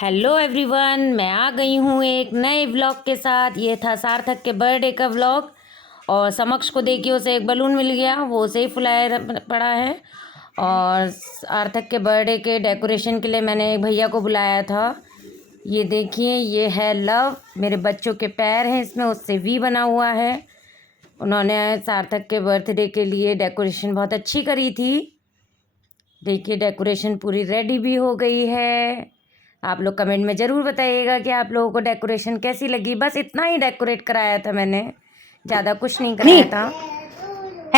Hello everyone, मैं आ गई हूँ एक नए व्लॉग के साथ। ये था सार्थक के बर्थडे का व्लॉग। और समक्ष को देखिए, उसे एक बलून मिल गया, वो उसे ही फुलाए पड़ा है। और सार्थक के बर्थडे के डेकोरेशन के लिए मैंने एक भैया को बुलाया था। ये देखिए, ये है लव। मेरे बच्चों के पैर हैं इसमें, उससे वी बना हुआ है। उन्होंने सार्थक के बर्थडे के लिए डेकोरेशन बहुत अच्छी करी थी। देखिए, डेकोरेशन पूरी रेडी भी हो गई है। आप लोग कमेंट में ज़रूर बताइएगा कि आप लोगों को डेकोरेशन कैसी लगी। बस इतना ही डेकोरेट कराया था मैंने, ज़्यादा कुछ नहीं कराया था।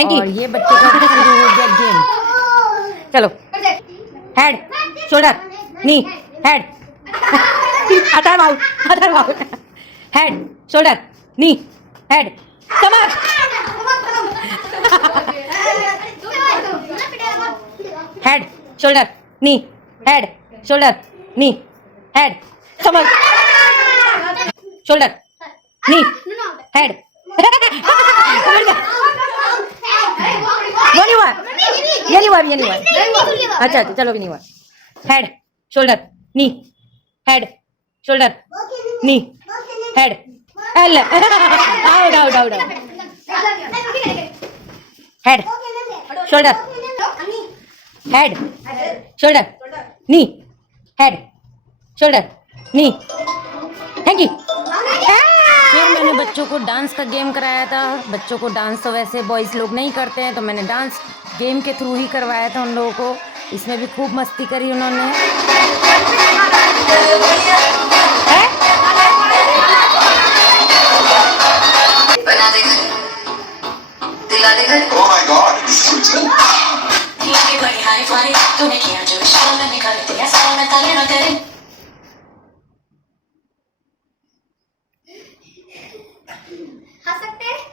और ये बच्चों का शुरू हो गया गेम। चलो, हेड, शोल्डर, नी, हेड, अतर बाहु, अतर बाहु, हेड, शोल्डर, नी, हेड, कमर, हेड, शोल्डर, नी, हेड, शोल्डर, नी, हेड, कमर, शोल्डर, नी, हेड। वो नहीं हुआ, ये नहीं हुआ, ये नहीं हुआ। अच्छा, चलो, भी नहीं हुआ। Head, shoulder, knee, head, shoulder, knee, head, L, out, out, out, out. Head, shoulder, head, shoulder, knee, head, shoulder, knee, thank you. फिर मैंने बच्चों को डांस का गेम कराया था। बच्चों को डांस तो वैसे बॉयज़ लोग नहीं करते हैं, तो मैंने डांस गेम के थ्रू ही करवाया था उन लोगों को। इसमें भी खूब मस्ती करी उन्होंने।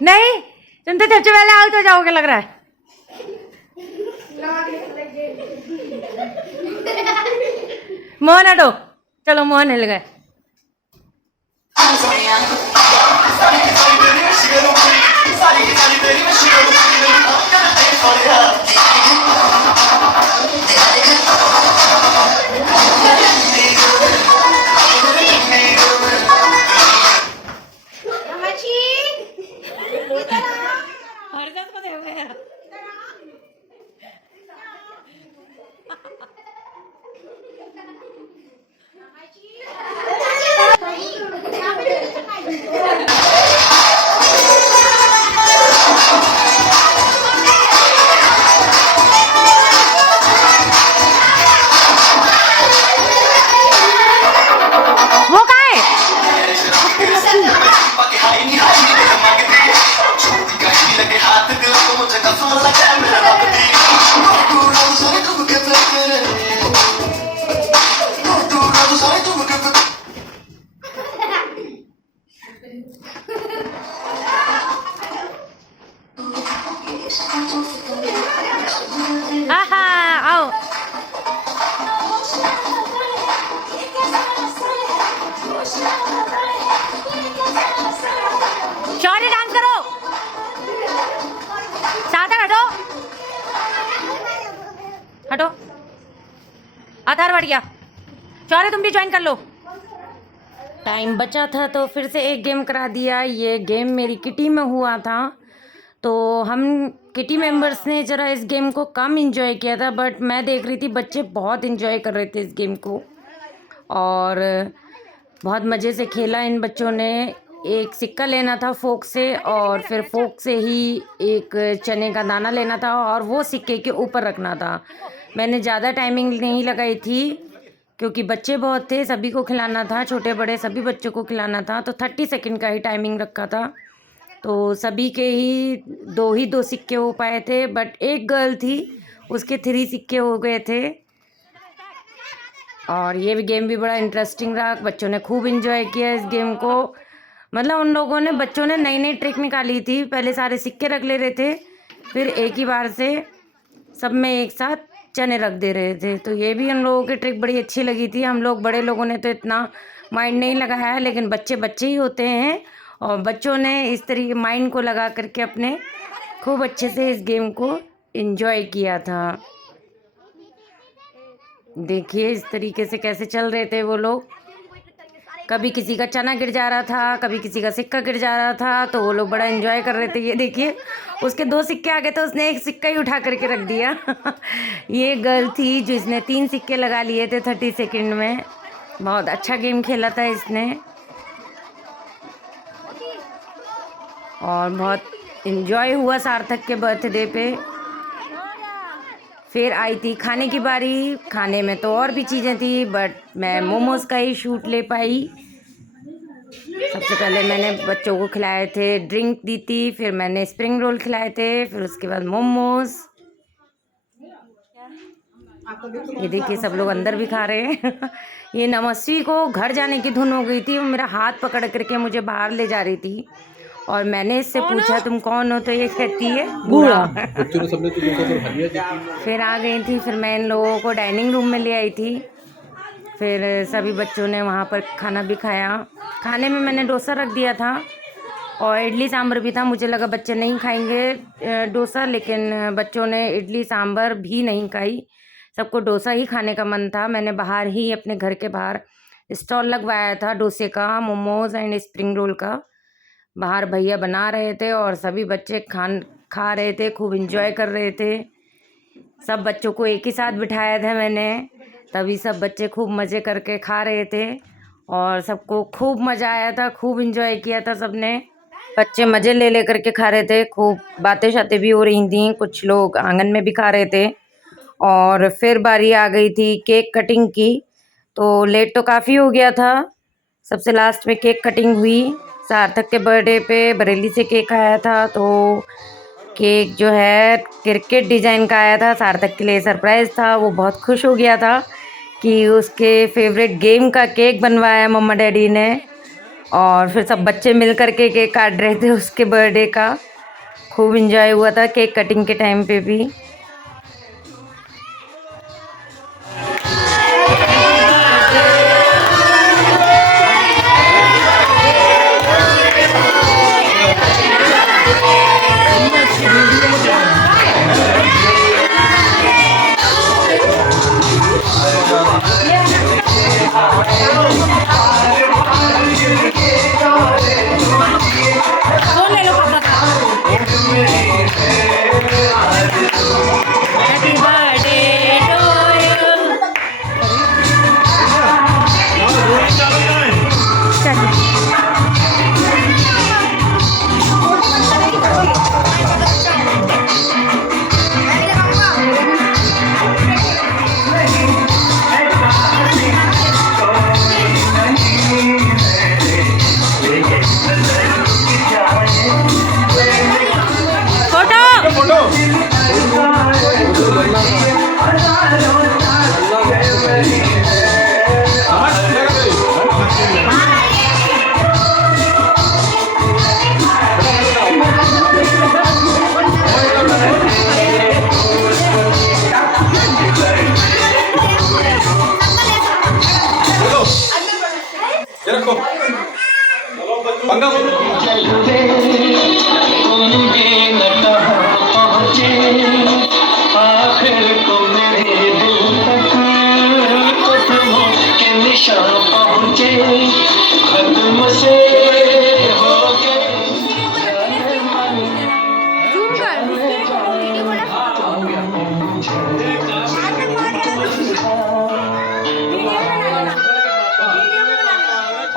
नहीं, तुम तो सबसे पहले आउट हो जाओगे लग रहा है। मोहन हटो, चलो मोहन हिल गए। आओ, शौर्य डांस करो। सार्थक हटो, हटो, आधार बढ़ गया। शौर्य तुम भी ज्वाइन कर लो। टाइम बचा था तो फिर से एक गेम करा दिया। ये गेम मेरी किटी में हुआ था, तो हम किटी मेंबर्स ने ज़रा इस गेम को कम एंजॉय किया था, बट मैं देख रही थी बच्चे बहुत एंजॉय कर रहे थे इस गेम को और बहुत मज़े से खेला इन बच्चों ने। एक सिक्का लेना था फोक से, और फिर फोक से ही एक चने का दाना लेना था और वो सिक्के के ऊपर रखना था। मैंने ज़्यादा टाइमिंग नहीं लगाई थी क्योंकि बच्चे बहुत थे, सभी को खिलाना था, छोटे बड़े सभी बच्चों को खिलाना था, तो 30 सेकंड का ही टाइमिंग रखा था। तो सभी के ही दो सिक्के हो पाए थे, बट एक गर्ल थी, उसके 3 सिक्के हो गए थे। और ये भी गेम भी बड़ा इंटरेस्टिंग रहा, बच्चों ने खूब एंजॉय किया इस गेम को। मतलब उन लोगों ने, बच्चों ने नई नई ट्रिक निकाली थी। पहले सारे सिक्के रख ले रहे थे, फिर एक ही बार से सब में एक साथ चने रख दे रहे थे। तो ये भी उन लोगों की ट्रिक बड़ी अच्छी लगी थी। हम लोग बड़े लोगों ने तो इतना माइंड नहीं लगाया, लेकिन बच्चे बच्चे ही होते हैं, और बच्चों ने इस तरीके माइंड को लगा करके अपने खूब अच्छे से इस गेम को एंजॉय किया था। देखिए इस तरीके से कैसे चल रहे थे वो लोग। कभी किसी का चना गिर जा रहा था, कभी किसी का सिक्का गिर जा रहा था, तो वो लोग बड़ा एंजॉय कर रहे थे। ये देखिए उसके 2 सिक्के आ गए थे, उसने एक सिक्का ही उठा करके रख दिया। ये गर्ल थी जिसने 3 सिक्के लगा लिए थे 30 सेकंड में। बहुत अच्छा गेम खेला था इसने और बहुत एंजॉय हुआ सार्थक के बर्थडे पे। फिर आई थी खाने की बारी। खाने में तो और भी चीज़ें थी बट मैं मोमोज़ का ही शूट ले पाई। सबसे पहले मैंने बच्चों को खिलाए थे, ड्रिंक दी थी, फिर मैंने स्प्रिंग रोल खिलाए थे, फिर उसके बाद मोमोज़। ये देखिए सब लोग अंदर भी खा रहे हैं। ये नमस्वी को घर जाने की धुन हो गई थी। वो मेरा हाथ पकड़ करके मुझे बाहर ले जा रही थी और मैंने इससे पूछा तुम कौन हो, तो ये कहती है बूढ़ा। फिर आ गई थी। फिर मैं इन लोगों को डाइनिंग रूम में ले आई थी। फिर सभी बच्चों ने वहाँ पर खाना भी खाया। खाने में मैंने डोसा रख दिया था और इडली सांभर भी था। मुझे लगा बच्चे नहीं खाएंगे डोसा, लेकिन बच्चों ने इडली सांभर भी नहीं खाई। सबको डोसा ही खाने का मन था। मैंने बाहर ही अपने घर के बाहर स्टॉल लगवाया था डोसे का, मोमोज़ एंड स्प्रिंग रोल का। बाहर भैया बना रहे थे और सभी बच्चे खा रहे थे, खूब इंजॉय कर रहे थे। सब बच्चों को एक ही साथ बिठाया था मैंने, तभी सब बच्चे खूब मज़े करके खा रहे थे और सबको खूब मज़ा आया था, खूब इंजॉय किया था सबने। बच्चे मज़े ले ले करके खा रहे थे, खूब बातें शातें भी हो रही थी। कुछ लोग आंगन में भी खा रहे थे। और फिर बारी आ गई थी केक कटिंग की। तो लेट तो काफ़ी हो गया था। सबसे लास्ट में केक कटिंग हुई। सार्थक के बर्थडे पे बरेली से केक आया था, तो केक जो है क्रिकेट डिज़ाइन का आया था। सार्थक के लिए सरप्राइज़ था। वो बहुत खुश हो गया था कि उसके फेवरेट गेम का केक बनवाया मम्मा डैडी ने। और फिर सब बच्चे मिल कर के केक काट रहे थे उसके बर्थडे का। खूब इंजॉय हुआ था केक कटिंग के टाइम पे भी।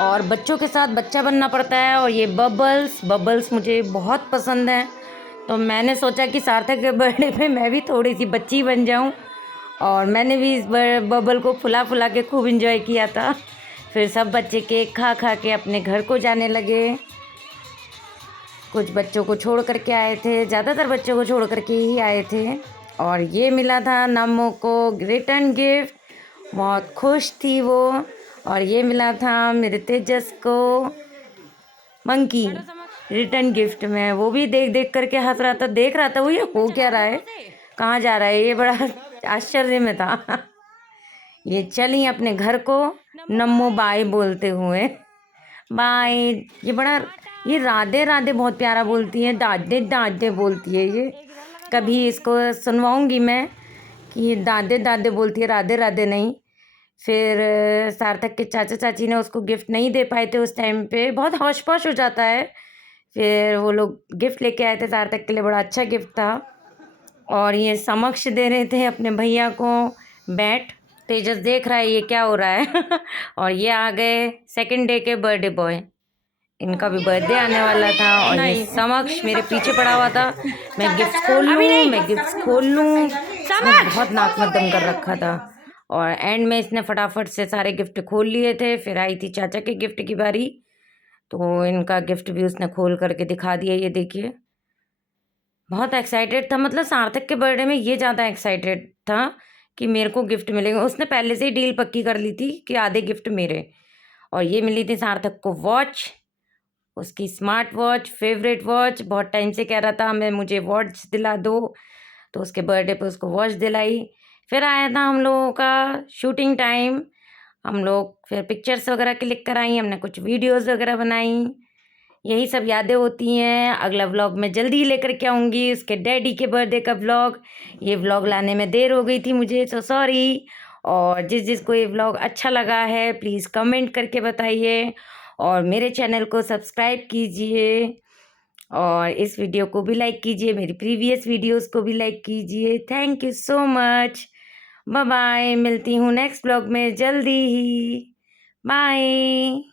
और बच्चों के साथ बच्चा बनना पड़ता है। और ये बबल्स मुझे बहुत पसंद हैं, तो मैंने सोचा कि सार्थक के बर्थडे पे मैं भी थोड़ी सी बच्ची बन जाऊं। और मैंने भी इस बबल को फुला फुला के खूब इंजॉय किया था। फिर सब बच्चे केक खा खा के अपने घर को जाने लगे। कुछ बच्चों को छोड़ करके आए थे, ज़्यादातर बच्चों को छोड़ करके ही आए थे। और ये मिला था नमो को रिटर्न गिफ्ट, बहुत खुश थी वो। और ये मिला था मेरे तेजस को मंकी रिटर्न गिफ्ट में। वो भी देख देख करके हंस रहा था, देख रहा था वो ये हो क्या रहा है, कहाँ जा रहा है, ये बड़ा आश्चर्य में था। ये चली अपने घर को नम्मो बाय बोलते हुए। बाय। ये राधे राधे बहुत प्यारा बोलती है, दादे दादे बोलती है ये। कभी इसको सुनवाऊंगी मैं कि ये दादे दादे बोलती है, राधे राधे नहीं। फिर सार्थक के चाचा चाची ने उसको गिफ्ट नहीं दे पाए थे उस टाइम पे, बहुत हौश पौश हो जाता है। फिर वो लोग गिफ्ट लेके आए थे सार्थक के लिए, बड़ा अच्छा गिफ्ट था। और ये समक्ष दे रहे थे अपने भैया को बैट। तेजस देख रहा है ये क्या हो रहा है। और ये आ गए सेकंड डे के बर्थडे बॉय, इनका भी बर्थडे आने वाला था। और ये समक्ष मेरे पीछे पड़ा हुआ था, मैं गिफ्ट खोल लूँ, मैं गिफ्ट खोल लूँ, इसने बहुत नाक मद्दम कर रखा था। और एंड में इसने फटाफट से सारे गिफ्ट खोल लिए थे। फिर आई थी चाचा के गिफ्ट की बारी, तो इनका गिफ्ट भी उसने खोल करके दिखा दिया। ये देखिए, बहुत एक्साइटेड था, मतलब सार्थक के बर्थडे में ये ज़्यादा एक्साइटेड था कि मेरे को गिफ्ट मिलेगा। उसने पहले से ही डील पक्की कर ली थी कि आधे गिफ्ट मेरे। और ये मिली थी सार्थक को वॉच, उसकी स्मार्ट वॉच, फेवरेट वॉच। बहुत टाइम से कह रहा था मैं मुझे वॉच दिला दो, तो उसके बर्थडे पे उसको वॉच दिलाई। फिर आया था हम लोगों का शूटिंग टाइम, हम लोग फिर पिक्चर्स वगैरह क्लिक कराई, हमने कुछ वीडियोस वगैरह बनाई। यही सब यादें होती हैं। अगला व्लॉग मैं जल्दी ही लेकर के आऊँगी, उसके डैडी के बर्थडे का व्लॉग। ये व्लॉग लाने में देर हो गई थी मुझे, सो सॉरी। और जिस जिसको ये व्लॉग अच्छा लगा है प्लीज़ कमेंट करके बताइए, और मेरे चैनल को सब्सक्राइब कीजिए, और इस वीडियो को भी लाइक कीजिए, मेरी प्रीवियस वीडियोस को भी लाइक कीजिए। Thank you so much. Bye bye, मिलती हूँ नेक्स्ट व्लॉग में जल्दी ही। बाय।